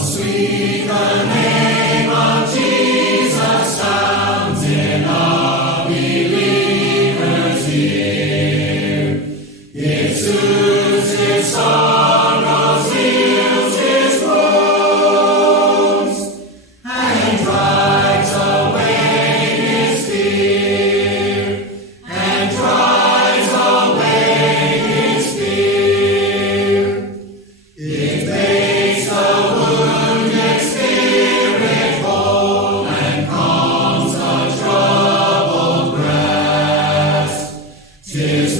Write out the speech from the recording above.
Sweet the name of Jesus sounds in a believer's ear. It soothes his sorrows, heals his wounds, and drives away his fear, and drives away his fear. It makes the wounded spirit whole and calms the troubled breast. 'Tis